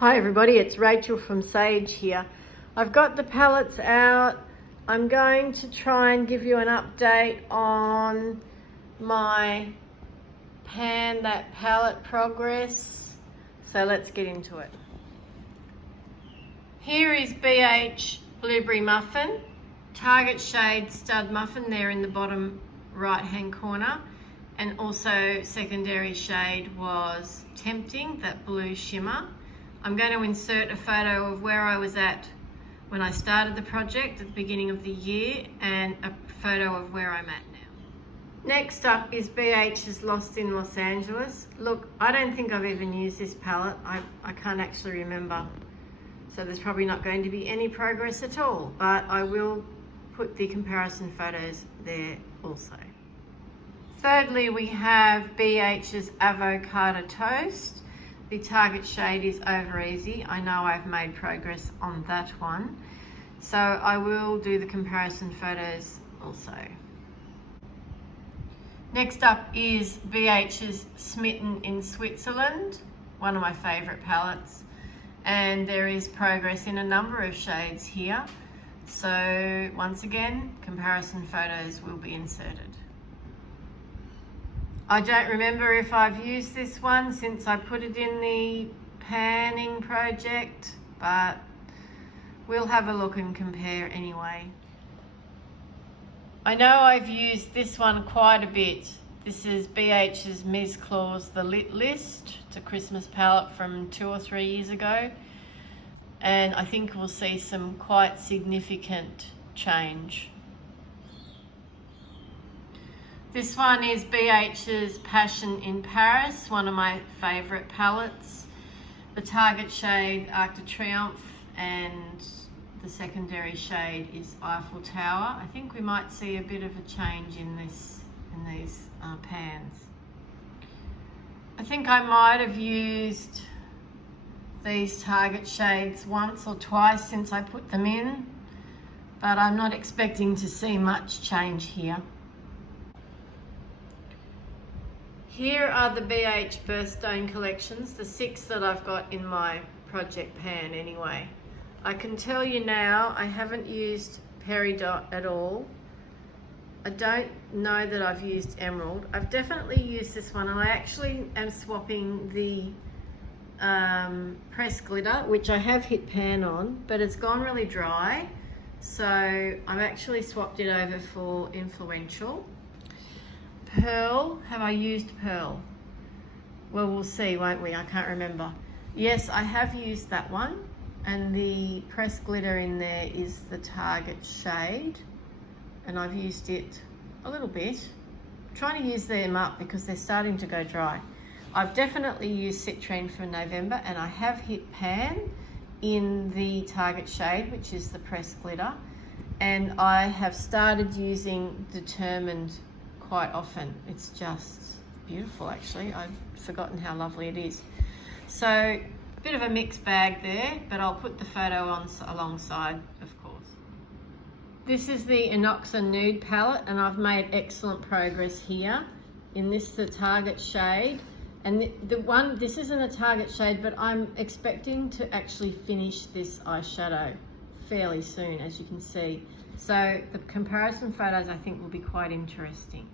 Hi everybody, it's Rachel from Sage here. I've got the palettes out. I'm going to try and give you an update on my that palette progress. So let's get into it. Here is BH Blueberry Muffin, Target Shade Stud Muffin there in the bottom right hand corner, and also secondary shade was Tempting, that blue shimmer. I'm going to insert a photo of where I was at when I started the project at the beginning of the year and a photo of where I'm at now. Next up is BH's Lost in Los Angeles. Look, I don't think I've even used this palette. I can't actually remember. So there's probably not going to be any progress at all, but I will put the comparison photos there also. Thirdly, we have BH's Avocado Toast. The Target shade is Over Easy. I know I've made progress on that one. So I will do the comparison photos also. Next up is BH's Smitten in Switzerland, one of my favourite palettes. And there is progress in a number of shades here. So once again, comparison photos will be inserted. I don't remember if I've used this one since I put it in the panning project, but we'll have a look and compare anyway. I know I've used this one quite a bit. This is BH's Ms. Claus The Lit List. It's a Christmas palette from 2 or 3 years ago. And I think we'll see some quite significant change. This one is BH's Passion in Paris, one of my favourite palettes. The Target shade Arc de Triomphe and the secondary shade is Eiffel Tower. I think we might see a bit of a change in these pans. I think I might have used these Target shades once or twice since I put them in, but I'm not expecting to see much change here. Here are the BH Birthstone collections, the 6 that I've got in my project pan anyway. I can tell you now, I haven't used Peridot at all. I don't know that I've used Emerald. I've definitely used this one, and I actually am swapping the pressed glitter, which I have hit pan on, but it's gone really dry. So I've actually swapped it over for Influential. Pearl, have I used Pearl? Well, we'll see, won't we? I can't remember. Yes, I have used that one, and the pressed glitter in there is the Target shade, and I've used it a little bit. I'm trying to use them up because they're starting to go dry. I've definitely used Citrine for November, and I have hit pan in the Target shade, which is the pressed glitter, and I have started using Determined quite often. It's just beautiful, actually. I've forgotten how lovely it is. So a bit of a mixed bag there, but I'll put the photo on alongside, of course. This is the Inoxa Nude palette, and I've made excellent progress here. In this, the Target shade, and this isn't a Target shade, but I'm expecting to actually finish this eyeshadow fairly soon, as you can see. So the comparison photos I think will be quite interesting.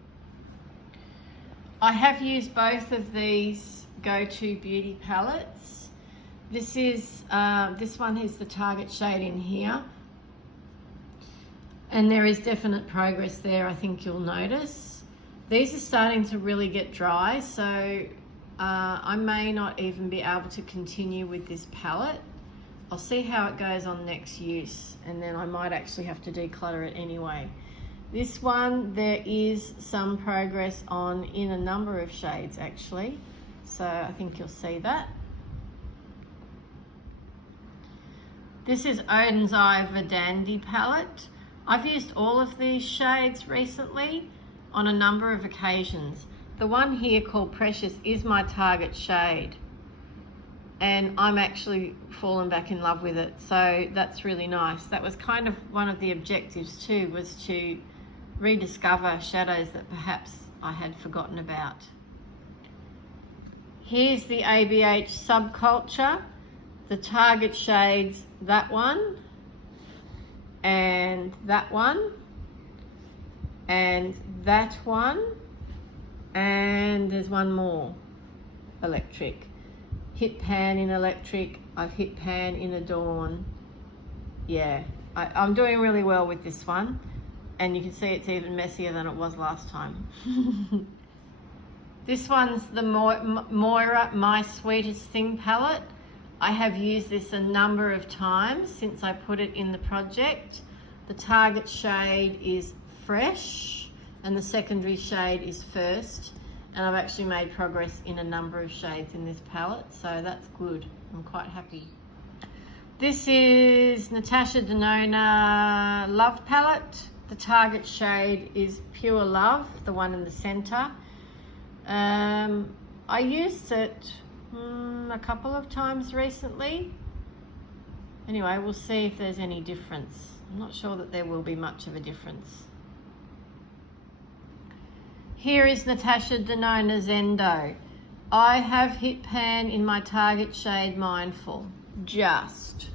I have used both of these Go-To Beauty palettes. This one has the Target shade in here, and there is definite progress there, I think you'll notice. These are starting to really get dry, so I may not even be able to continue with this palette. I'll see how it goes on next use, and then I might actually have to declutter it anyway. This one, there is some progress on in a number of shades actually, so I think you'll see that. This is Odin's Eye Verdandi palette. I've used all of these shades recently on a number of occasions. The one here called Precious is my Target shade, and I'm actually fallen back in love with it, so that's really nice. That was kind of one of the objectives too, was to rediscover shadows that perhaps I had forgotten about. Here's the ABH Subculture. the target shades, that one, and that one, and that one, and there's one more, electric. Hit pan in electric, I've hit pan in Adorn. Yeah, I'm doing really well with this one, and you can see it's even messier than it was last time. This one's the Moira My Sweetest Thing palette. I have used this a number of times since I put it in the project. The target shade is Fresh and the secondary shade is First, and I've actually made progress in a number of shades in this palette, so that's good. I'm quite happy. This is Natasha Denona Love palette. The target shade is Pure Love, the one in the center. I used it a couple of times recently. Anyway, we'll see if there's any difference. I'm not sure that there will be much of a difference. Here is Natasha Denona Zendo. I have hit pan in my target shade Mindful. Just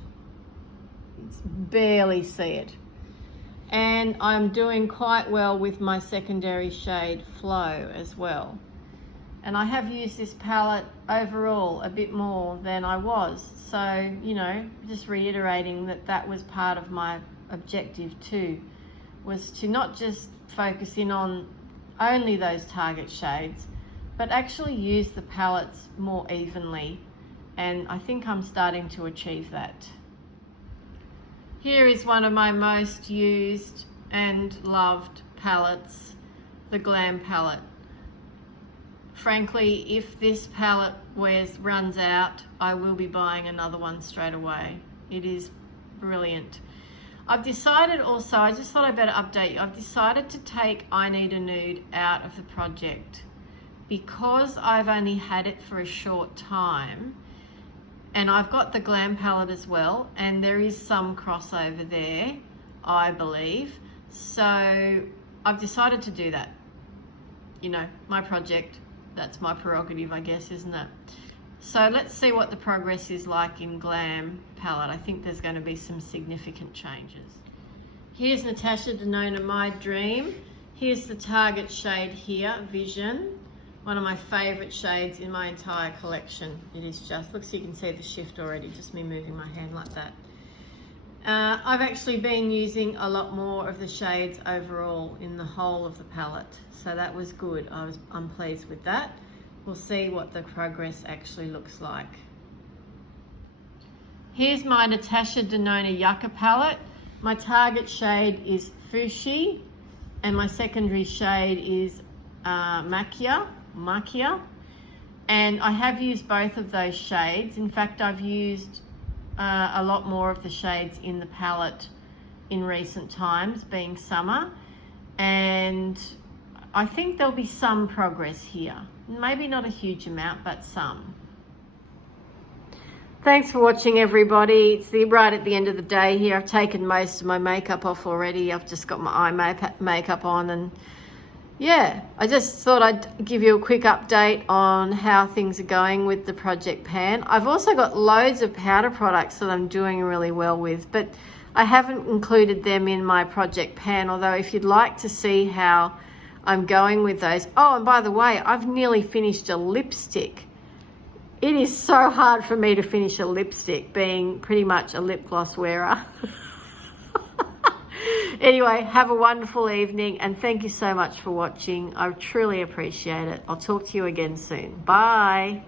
barely see it. And I'm doing quite well with my secondary shade Flow as well. And I have used this palette overall a bit more than I was. So, you know, just reiterating that that was part of my objective too, was to not just focus in on only those target shades, but actually use the palettes more evenly. And I think I'm starting to achieve that. Here is one of my most used and loved palettes, the Glam palette. Frankly, if this palette runs out, I will be buying another one straight away. It is brilliant. I've decided also, I just thought I'd better update you, I've decided to take I Need a Nude out of the project because I've only had it for a short time, and I've got the Glam palette as well, and there is some crossover there, I believe. So I've decided to do that. You know, my project, that's my prerogative, I guess, isn't it? So let's see what the progress is like in Glam palette. I think there's going to be some significant changes. Here's Natasha Denona My Dream. Here's the target shade here, Vision. One of my favorite shades in my entire collection. It is just, look, so you can see the shift already, just me moving my hand like that. I've actually been using a lot more of the shades overall in the whole of the palette, so that was good. I'm pleased with that. We'll see what the progress actually looks like. Here's my Natasha Denona Yucca palette. My target shade is Fushi, and my secondary shade is Macchia, and I have used both of those shades. In fact, I've used a lot more of the shades in the palette in recent times, being summer, and I think there'll be some progress here. Maybe not a huge amount, but some. Thanks for watching, everybody. It's right at the end of the day here. I've taken most of my makeup off already. I've just got my eye makeup on, and yeah, I just thought I'd give you a quick update on how things are going with the project pan. I've also got loads of powder products that I'm doing really well with, but I haven't included them in my project pan, although if you'd like to see how I'm going with those. Oh, and by the way, I've nearly finished a lipstick. It is so hard for me to finish a lipstick, being pretty much a lip gloss wearer. Anyway, have a wonderful evening, and thank you so much for watching. I truly appreciate it. I'll talk to you again soon. Bye.